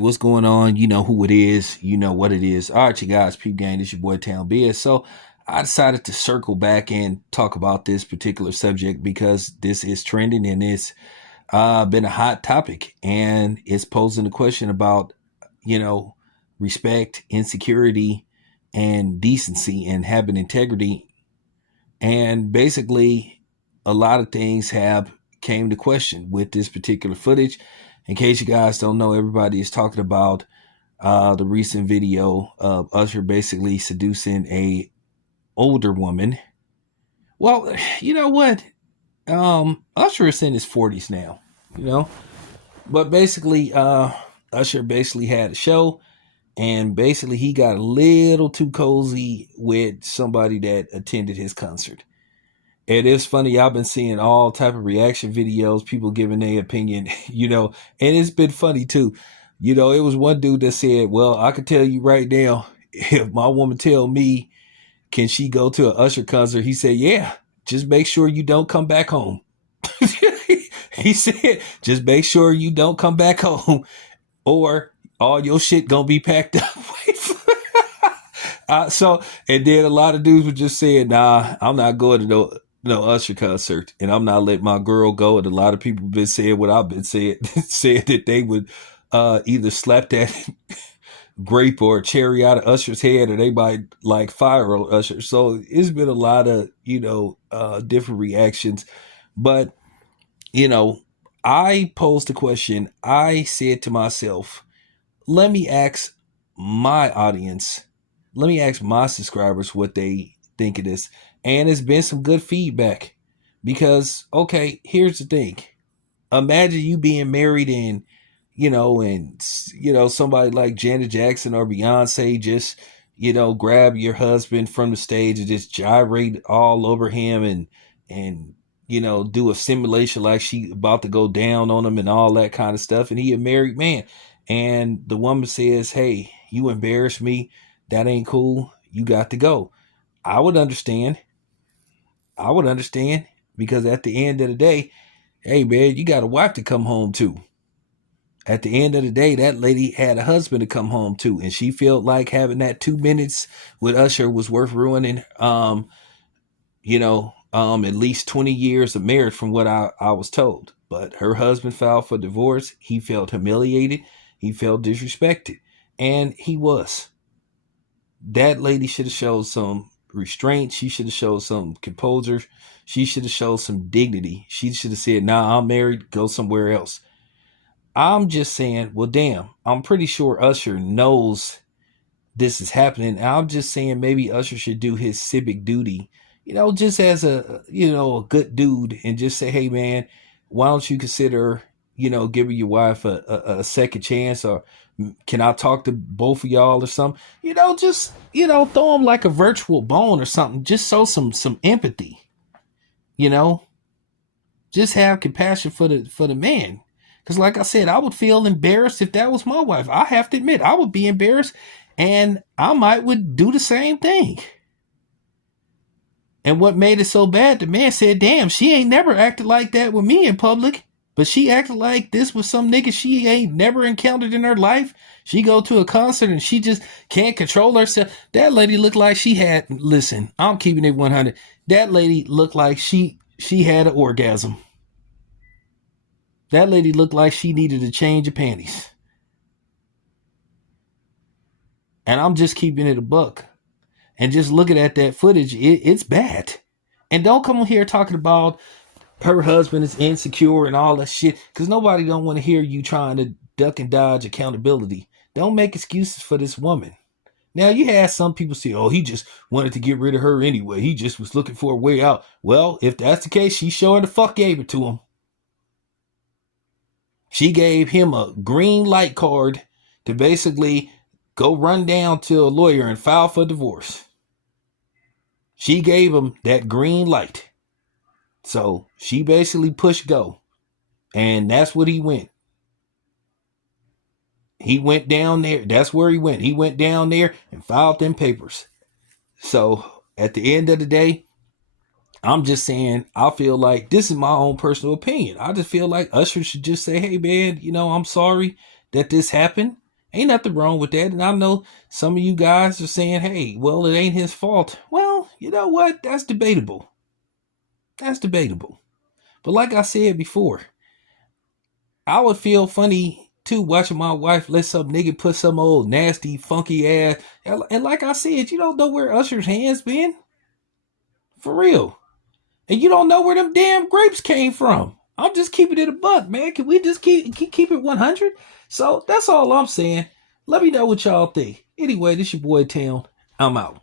What's going on? You know who it is. You know what it is. All right, you guys, peep gang, this your boy Town Biz. So I decided to circle back and talk about this particular subject because this is trending and it's been a hot topic, and it's posing the question about, you know, respect, insecurity, and decency and having integrity. And basically, a lot of things have came to question with this particular footage. In case you guys don't know, everybody is talking about the recent video of Usher basically seducing a older woman. Well, you know what? Usher is in his 40s now, you know, but basically, Usher basically had a show, and basically he got a little too cozy with somebody that attended his concert. It is funny. I've been seeing all type of reaction videos, people giving their opinion, and it's been funny too. It was one dude that said, "Well, I can tell you right now, if my woman tell me, can she go to an Usher concert?" He said, "Yeah, just make sure you don't come back home." He said, "Just make sure you don't come back home, or all your shit gonna be packed up." And then a lot of dudes were just saying, "Nah, I'm not going to no Usher concert, and I'm not letting my girl go." And a lot of people have been saying what I've been saying, saying that they would either slap that grape or cherry out of Usher's head, or they might like fire on Usher. So it's been a lot of different reactions, but you know, I posed the question. I said to myself, let me ask my audience, let me ask my subscribers what they think of this. And it's been some good feedback because, okay, here's the thing. Imagine you being married and somebody like Janet Jackson or Beyonce just, grab your husband from the stage and just gyrate all over him and do a simulation like she about to go down on him and all that kind of stuff. And he a married man. And the woman says, "Hey, you embarrassed me. That ain't cool. You got to go." I would understand. I would understand because at the end of the day, hey man, you got a wife to come home to. At the end of the day, that lady had a husband to come home to, and she felt like having that 2 minutes with Usher was worth ruining at least 20 years of marriage from what I was told. But her husband filed for divorce. He felt humiliated. He felt disrespected. And he was. That lady should have showed some restraint. She should have showed some composure. She should have showed some dignity. She should have said, "Nah, I'm married. Go somewhere else." I'm just saying, well, damn, I'm pretty sure Usher knows this is happening. I'm just saying maybe Usher should do his civic duty, just as a good dude, and just say, "Hey man, why don't you consider, giving your wife a second chance, or can I talk to both of y'all or something?" Just, throw him like a virtual bone or something. Just show some empathy, you know, just have compassion for the man. Because like I said, I would feel embarrassed if that was my wife. I have to admit, I would be embarrassed, and I might would do the same thing. And what made it so bad, the man said, "Damn, she ain't never acted like that with me in public. But she acted like this with some nigga she ain't never encountered in her life. She go to a concert and she just can't control herself." That lady looked like she had, listen, I'm keeping it 100. That lady looked like she had an orgasm. That lady looked like she needed a change of panties. And I'm just keeping it a buck. And just looking at that footage, it's bad. And don't come on here talking about her husband is insecure and all that shit, because nobody don't want to hear you trying to duck and dodge accountability. Don't make excuses for this woman. Now, you had some people say, "Oh, he just wanted to get rid of her anyway. He just was looking for a way out." Well, if that's the case, she sure the fuck gave it to him. She gave him a green light card to basically go run down to a lawyer and file for divorce. She gave him that green light. So she basically pushed go. And that's what he went. He went down there. That's where he went. He went down there and filed them papers. So at the end of the day, I'm just saying, I feel like this is my own personal opinion. I just feel like Usher should just say, "Hey man, I'm sorry that this happened. Ain't nothing wrong with that. And I know some of you guys are saying, hey, well, it ain't his fault. Well, you know what? That's debatable. That's debatable. But like I said before, I would feel funny too watching my wife let some nigga put some old nasty, funky ass. And like I said, you don't know where Usher's hands been. For real. And you don't know where them damn grapes came from. I'm just keeping it a buck, man. Can we just keep it 100? So that's all I'm saying. Let me know what y'all think. Anyway, this your boy Town. I'm out.